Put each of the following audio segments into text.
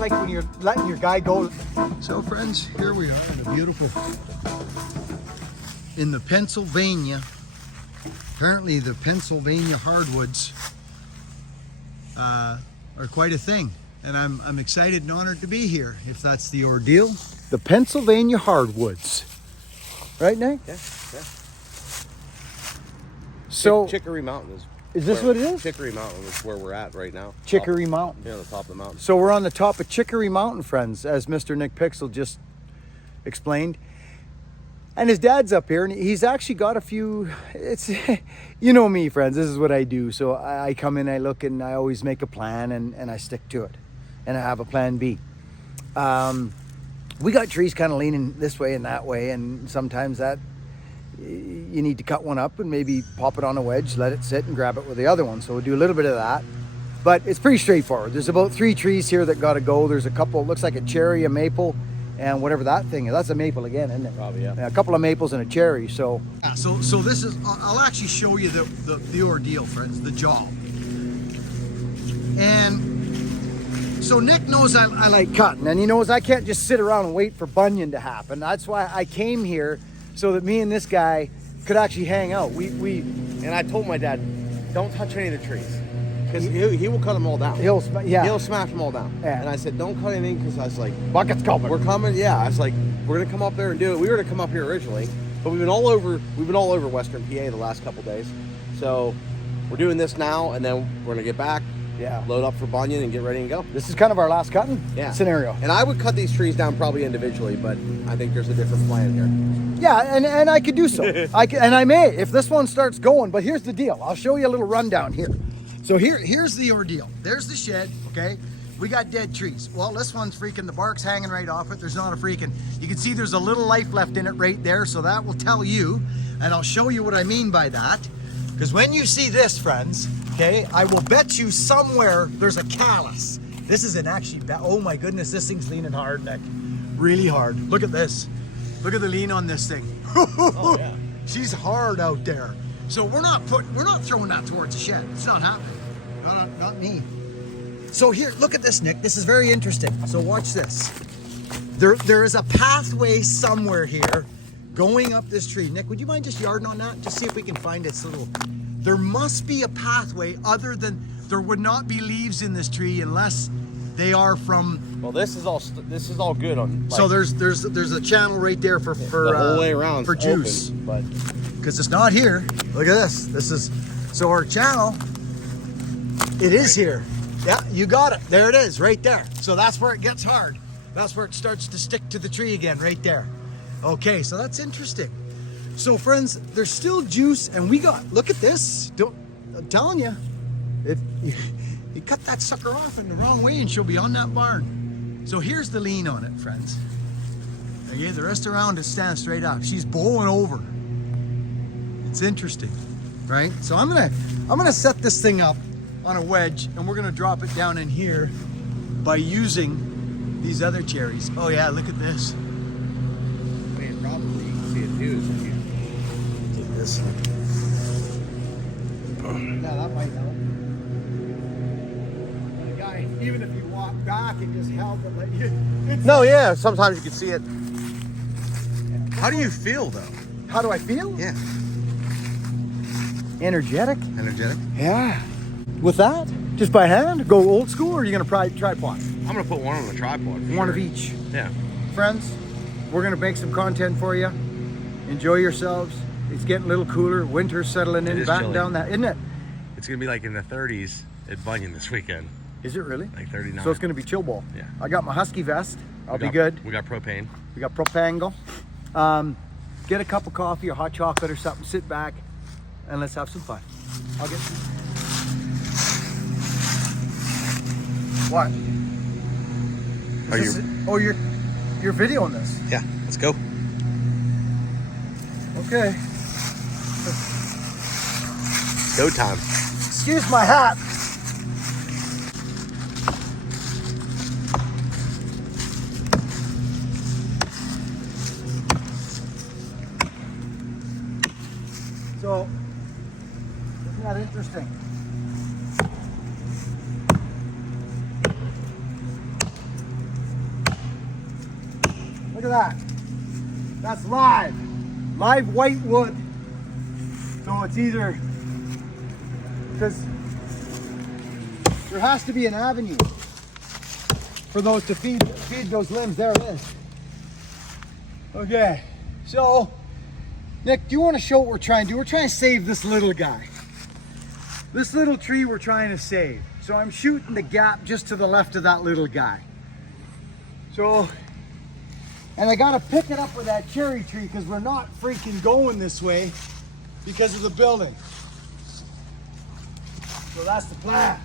like when you're letting your guy go. So friends, here we are in the beautiful, in the Pennsylvania. Apparently the Pennsylvania hardwoods are quite a thing. And I'm excited and honored to be here, if that's the ordeal. The Pennsylvania hardwoods. Right, Nick? Yeah. So Chicory Mountain is this what it is? Chicory Mountain is where we're at right now. Chicory Mountain. Yeah, the top of the mountain. So we're on the top of Chicory Mountain, friends, as Mr. Nick Pixel just explained. And his dad's up here, and he's actually got a few, it's, you know me, friends, this is what I do. So I come in, I look, and I always make a plan, and I stick to it. And I have a plan B. We got trees kind of leaning this way and that way, and sometimes that you need to cut one up and maybe pop it on a wedge, let it sit, and grab it with the other one. So we'll do a little bit of that. But it's pretty straightforward. There's about 3 trees here that got to go. There's a couple, it looks like a cherry, a maple, and whatever that thing is. That's a maple again, isn't it? Probably, yeah. A couple of maples and a cherry. So this is, I'll actually show you the ordeal, friends, the job. And so Nick knows I like cutting, and he knows I can't just sit around and wait for bunion to happen. That's why I came here, so that me and this guy could actually hang out. And I told my dad, don't touch any of the trees, because he will cut them all down. He'll smash them all down. Yeah. And I said, don't cut anything, because I was like, bucket's coming. we're coming. Yeah, I was like, we're gonna come up there and do it. We were gonna come up here originally, but we've been all over Western PA the last couple days. So we're doing this now, and then we're gonna get back. Yeah. Load up for bunion and get ready and go. This is kind of our last cutting scenario. And I would cut these trees down probably individually, but I think there's a different plan here. Yeah, and I could do so. I may if this one starts going. But here's the deal. I'll show you a little rundown here. So here's the ordeal. There's the shed. Okay, we got dead trees. Well, this one's freaking, the bark's hanging right off it. There's not a freaking. You can see there's a little life left in it right there. So that will tell you, and I'll show you what I mean by that. Because when you see this, friends, okay, I will bet you somewhere there's a callus. This isn't actually bad. Oh my goodness, this thing's leaning hard, Nick. Really hard. Look at this. Look at the lean on this thing. Oh, yeah. She's hard out there. So we're not throwing that towards the shed. It's not happening. Not me. So here, look at this, Nick. This is very interesting. So watch this. There is a pathway somewhere here going up this tree. Nick, would you mind just yarding on that? Just see if we can find its little... There must be a pathway other than... There would not be leaves in this tree unless they are from... Well, this is all good on... Like, so there's a channel right there for the whole way around for juice. Open, but because it's not here. Look at this. This is... So our channel, it is here. Yeah, you got it. There it is, right there. So that's where it gets hard. That's where it starts to stick to the tree again, right there. Okay, so that's interesting. So friends, there's still juice, and we got, look at this. I'm telling you, if you cut that sucker off in the wrong way and she'll be on that barn. So here's the lean on it, friends. Okay, the rest around it stands straight up. She's bowing over. It's interesting, right? So I'm gonna set this thing up on a wedge, and we're gonna drop it down in here by using these other cherries. Oh yeah, look at this. probably you can see it too. So you Take this. Yeah, that might help. The guy, even if you walk back and just held it, like you. No, yeah. Sometimes you can see it. How do you feel though? How do I feel? Yeah. Energetic. Energetic. Yeah. With that, just by hand, go old school, or are you gonna tripod? I'm gonna put one on the tripod. One of each. Yeah. Friends, we're gonna make some content for you. Enjoy yourselves. It's getting a little cooler. Winter's settling in, batting down that, isn't it? It's gonna be like in the 30s at Bunyan this weekend. Is it really? Like 39. So it's gonna be chill ball. Yeah. I got my Husky vest. I'll be good. We got propane. We got Propango. Get a cup of coffee or hot chocolate or something. Sit back and let's have some fun. I'll get some. What? Oh, you're videoing this? Yeah. Let's go. Okay. Go time. Excuse my hat. So, isn't that interesting? at that. That's live white wood. So it's either, because there has to be an avenue for those to feed those limbs. There it is. Okay, so Nick, do you want to show what we're trying to do? We're trying to save this little guy. This little tree we're trying to save. So I'm shooting the gap just to the left of that little guy. So, and I gotta pick it up with that cherry tree because we're not freaking going this way because of the building. So that's the plan.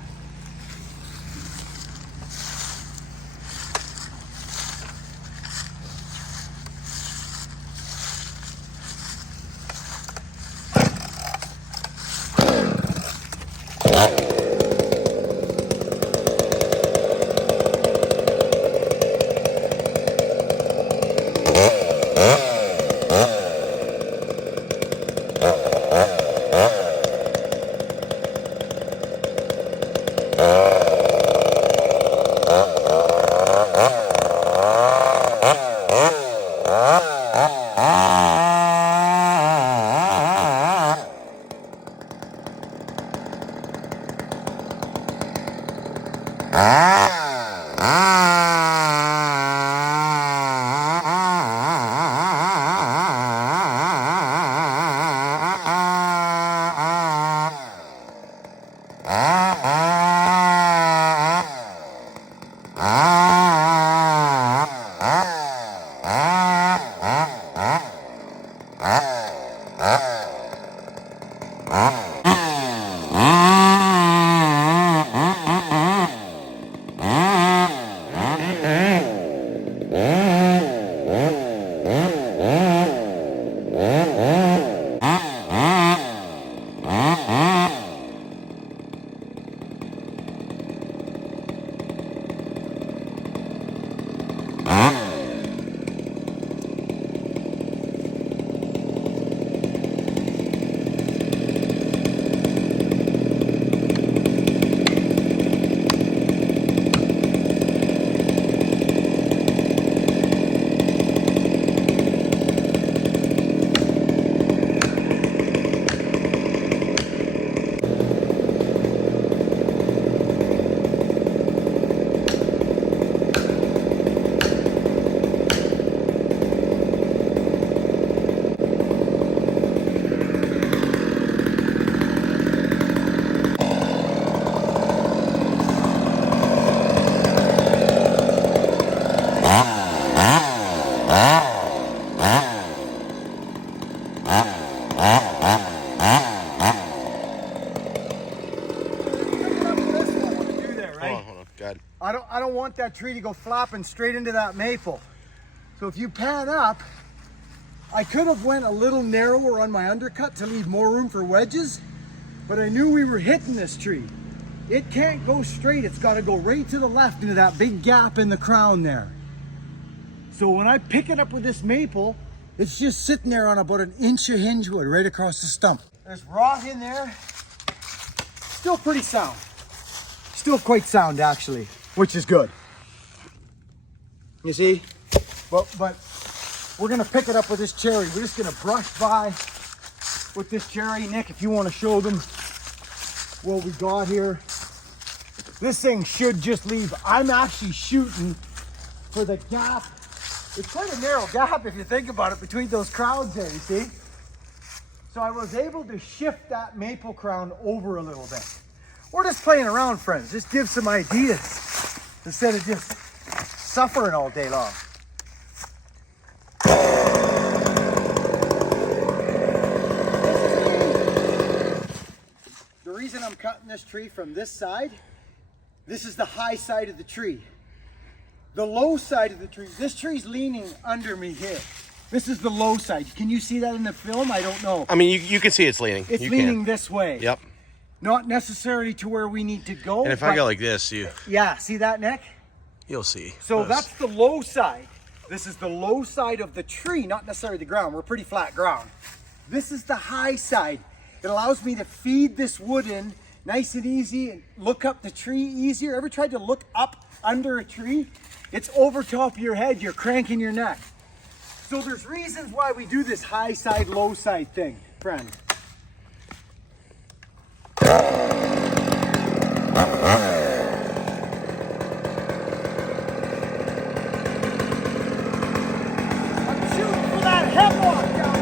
I don't want that tree to go flopping straight into that maple. So if you pan up, I could have went a little narrower on my undercut to leave more room for wedges, but I knew we were hitting this tree. It can't go straight, it's gotta go right to the left into that big gap in the crown there. So when I pick it up with this maple, it's just sitting there on about 1 inch of hinge wood right across the stump. There's rot in there, still pretty sound. Still quite sound actually, which is good. You see? But we're gonna pick it up with this cherry. We're just gonna brush by with this cherry. Nick, if you wanna show them what we got here. This thing should just leave. I'm actually shooting for the gap. It's quite a narrow gap if you think about it between those crowns there, you see? So I was able to shift that maple crown over a little bit. We're just playing around, friends. Just give some ideas instead of just suffering all day long. The reason I'm cutting this tree from this side, this is the high side of the tree. The low side of the tree, this tree's leaning under me here. This is the low side. Can you see that in the film? I don't know. I mean, you can see it's leaning. It's leaning this way. Yep. Not necessarily to where we need to go. And if I go like this, yeah, see that, Nick? You'll see. So that's the low side. This is the low side of the tree, not necessarily the ground. We're pretty flat ground. This is the high side. It allows me to feed this wood in nice and easy and look up the tree easier. Ever tried to look up under a tree? It's over top of your head. You're cranking your neck. So there's reasons why we do this high side, low side thing, friend. I'm shooting for that hemlock down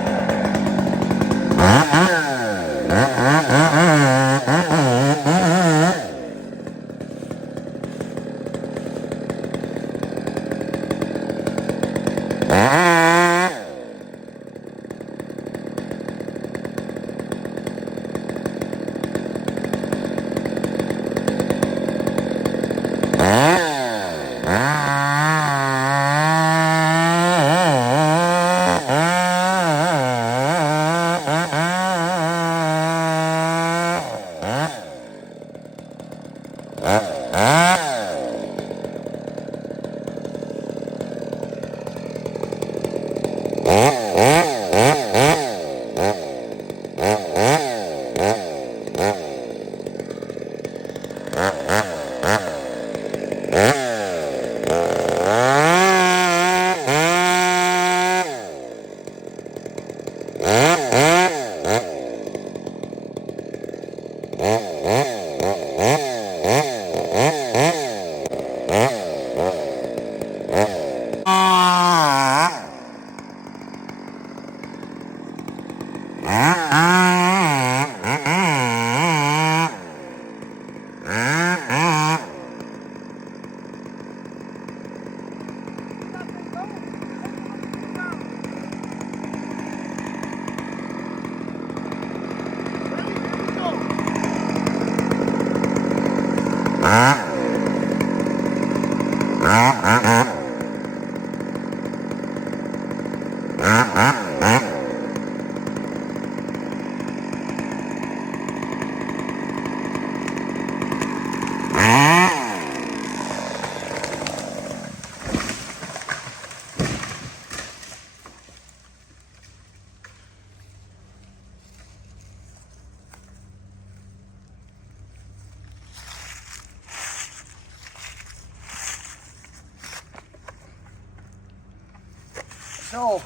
So,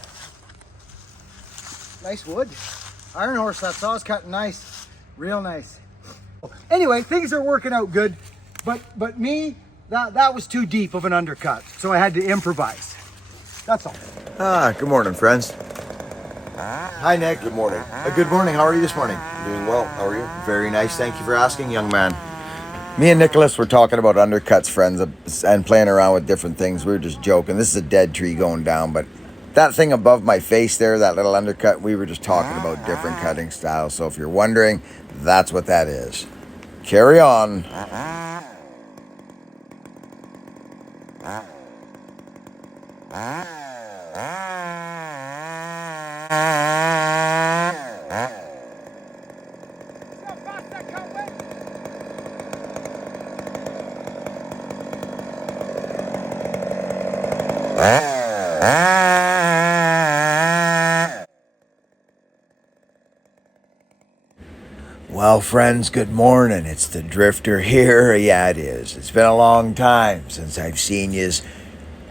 nice wood. Iron horse, that saw's cutting nice, real nice. Anyway, things are working out good, but me, that was too deep of an undercut, so I had to improvise. That's all. Good morning, friends. Hi, Nick. Good morning. Good morning. How are you this morning? Doing well. How are you? Very nice. Thank you for asking, young man. Me and Nicholas were talking about undercuts, friends, and playing around with different things. We were just joking. This is a dead tree going down, but that thing above my face there, that little undercut, we were just talking about different cutting styles. So if you're wondering, that's what that is. Carry on. Well, friends, good morning. It's the Drifter here. Yeah, it is. It's been a long time since I've seen yous.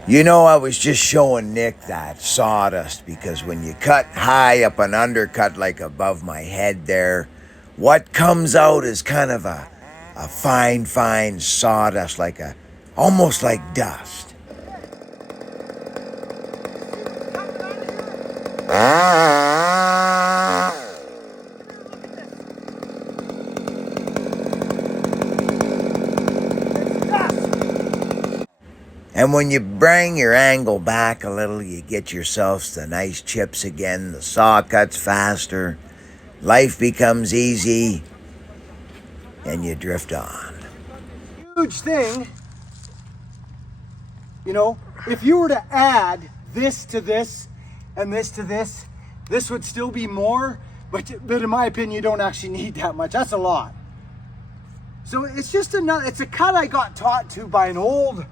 You know, I was just showing Nick that sawdust because when you cut high up an undercut like above my head there, what comes out is kind of a fine sawdust, almost like dust. And when you bring your angle back a little, you get yourself the nice chips again, the saw cuts faster, life becomes easy, and you drift on. Huge thing, you know, if you were to add this to this and this to this would still be more, but in my opinion, you don't actually need that much. That's a lot. So it's just it's a cut I got taught to by an old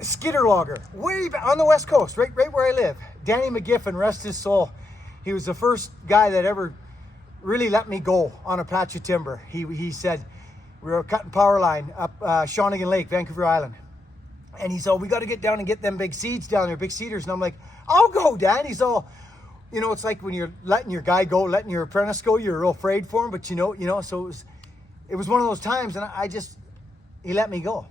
skidder logger way back on the West Coast, right where I live. Danny McGiffin, rest his soul. He was the first guy that ever really let me go on a patch of timber. He said, we were cutting power line up Shawnigan Lake, Vancouver Island. And he said, we got to get down and get them big seeds down there, big cedars. And I'm like, I'll go, Dad. He's all, you know, it's like when you're letting your guy go, letting your apprentice go, you're real afraid for him, but you know, so it was one of those times, and he let me go.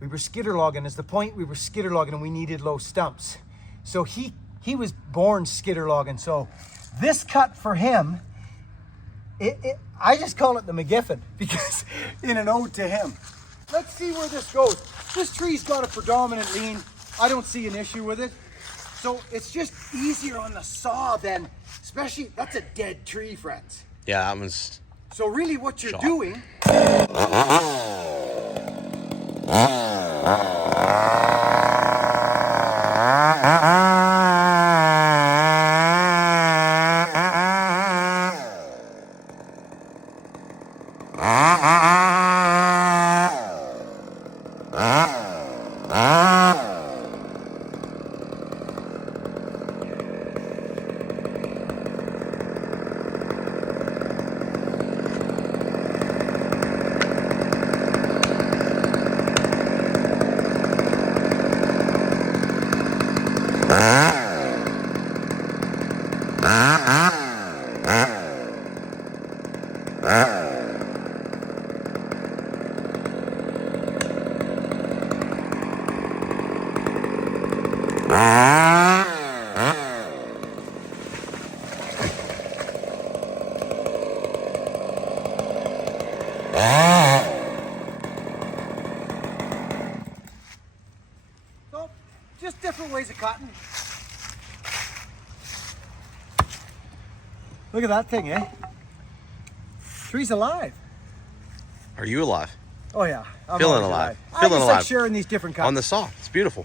We were skitter logging. Is the point, we were skitter logging and we needed low stumps. So he was born skitter logging. So this cut for him, I just call it the McGiffin because in an ode to him. Let's see where this goes. This tree's got a predominant lean. I don't see an issue with it. So it's just easier on the saw than, especially, that's a dead tree, friends. Yeah, that one's... So really what you're Shot. doing... So, just different ways of cutting. Look at that thing, eh? Tree's alive. Are you alive? Oh yeah, I'm Feeling always alive. I Feeling just alive. like sharing these different cuts. On the saw. It's beautiful.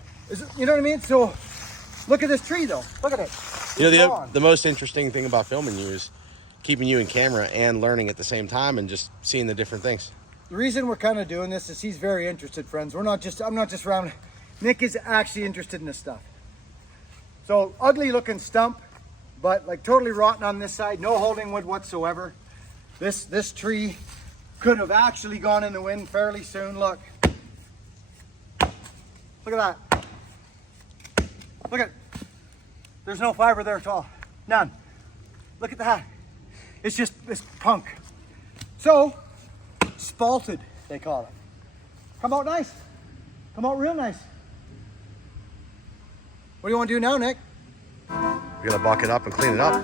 You know what I mean? So, look at this tree though. Look at it. You It's know, gone. the most interesting thing about filming you is keeping you in camera and learning at the same time and just seeing the different things. The reason we're kind of doing this is he's very interested, friends. I'm not just around. Nick is actually interested in this stuff. So, ugly looking stump, but like totally rotten on this side. No holding wood whatsoever. This tree could have actually gone in the wind fairly soon. Look. Look at that. Look at, there's no fiber there at all. None. Look at that. It's punk. So, spalted, they call it. Come out nice. Come out real nice. What do you want to do now, Nick? We're gonna buck it up and clean it up.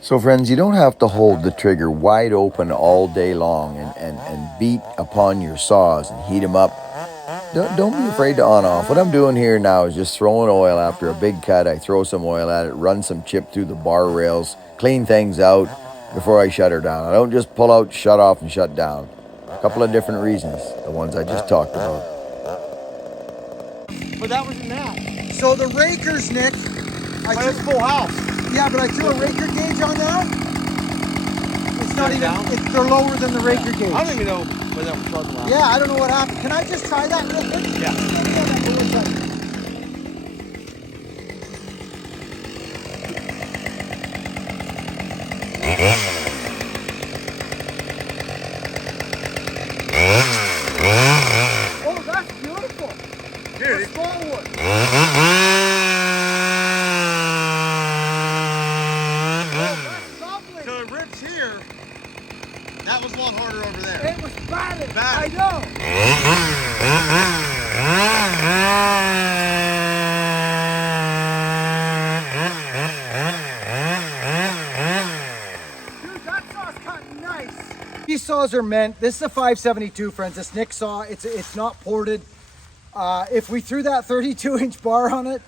So friends, you don't have to hold the trigger wide open all day long and beat upon your saws and heat them up. Don't be afraid to on off. What I'm doing here now is just throwing oil after a big cut. I throw some oil at it, run some chip through the bar rails, clean things out before I shut her down. I don't just pull out, shut off, and shut down. A couple of different reasons, the ones I just talked about. But that wasn't that. So the rakers, Nick, But it's full house. yeah, but I threw a raker gauge on that. not going even. down? They're lower than the raker gauge. I don't even know when that was starting last. Yeah, I don't know what happened. Can I just try that real quick? Yeah. Go inside. Oh, that's beautiful. Dude, The small one. Oh, that's lovely. so it rips here. That was a lot harder over there. It was batted. Batted. Dude, that saw's cutting nice. These saws are meant, this is a 572, friends. This Nick saw, it's not ported. If we threw that 32-inch bar on it,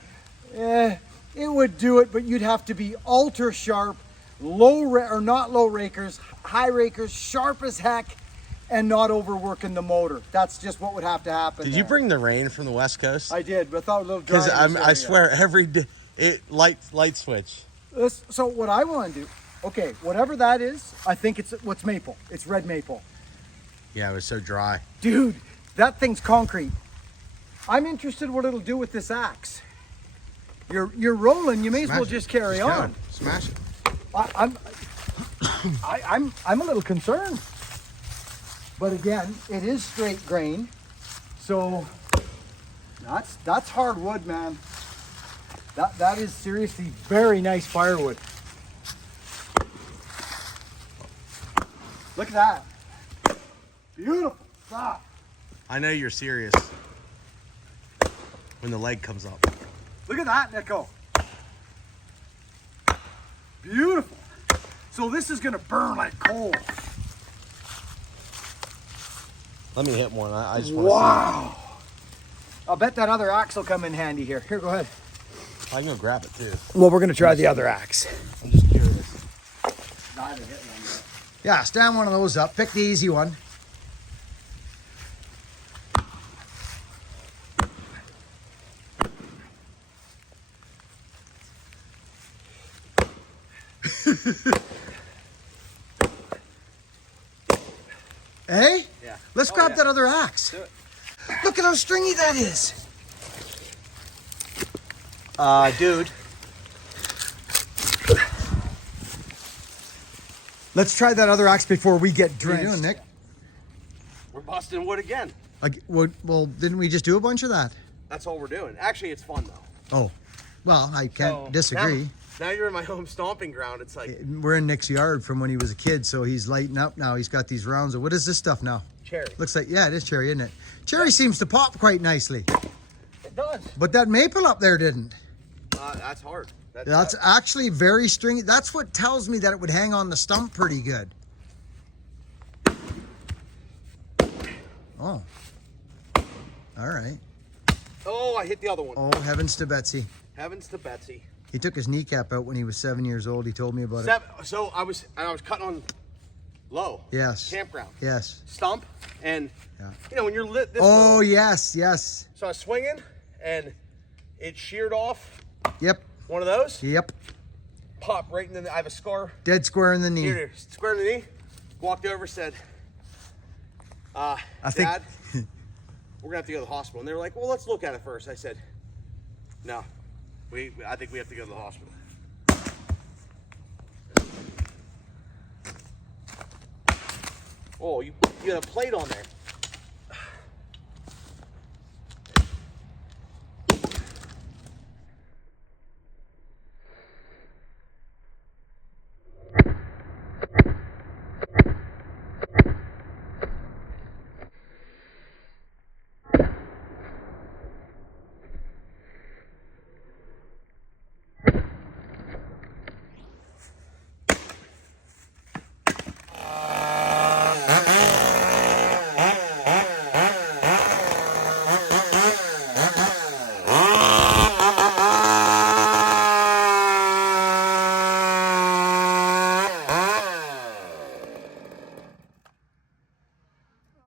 it would do it, but you'd have to be ultra sharp, not low rakers, high rakers, sharp as heck, and not overworking the motor. That's just what would have to happen. Did you bring the rain from the West Coast? I did, but I thought a little dry. Because I swear every day, light switch. So what I want to do, okay, whatever that is, I think it's what's maple. It's red maple. Yeah, it was so dry. Dude, that thing's concrete. I'm interested what it'll do with this axe. You're rolling, you may as well just carry on. Smash it. I'm a little concerned. But again, it is straight grain. So that's hardwood, man. That is seriously very nice firewood. Look at that. Beautiful stuff. I know you're serious when the leg comes up. Look at that, Nico. Beautiful. So this is gonna burn like coal. Let me hit one. I just want Wow. I'll bet that other axe will come in handy here. Here, go ahead. to see. I can go grab it too. Well, we're gonna try the other axe. I'm just curious. Yeah, stand one of those up. Pick the easy one. Hey? Yeah. Let's grab that other axe. Do it. Look at how stringy that is. Dude. Let's try that other axe before we get What are drenched. you doing, Nick? We're busting wood again. Like, well, didn't we just do a bunch of that? That's all we're doing. Actually, it's fun though. Oh, well, I can't So, disagree. Now you're in my home stomping ground. It's like We're in Nick's yard from when he was a kid, so he's lighting up now. He's got these rounds of, what is this stuff now? cherry. Looks like, yeah, it is cherry, isn't it? Cherry seems to pop quite nicely, It does. but that maple up there didn't. That's hard. That's actually very stringy. That's what tells me that it would hang on the stump pretty good. Oh. All right. Oh, I hit the other one. Oh, heavens to Betsy. Heavens to Betsy. He took his kneecap out when he was 7 years old. He told me about it. So I was cutting on low. Yes. Campground. Yes. Stump and Yeah. you know when you're lit this Oh, low. yes, yes. So I was swinging and it sheared off Yep, one of those. yep. Pop right in the. I have a scar Dead square in the knee. here, square in the knee. Walked over, said, I think- Dad, we're gonna have to go to the hospital. And they were like, well, let's look at it first. I said, no, I think we have to go to the hospital. Oh, you had a plate on there.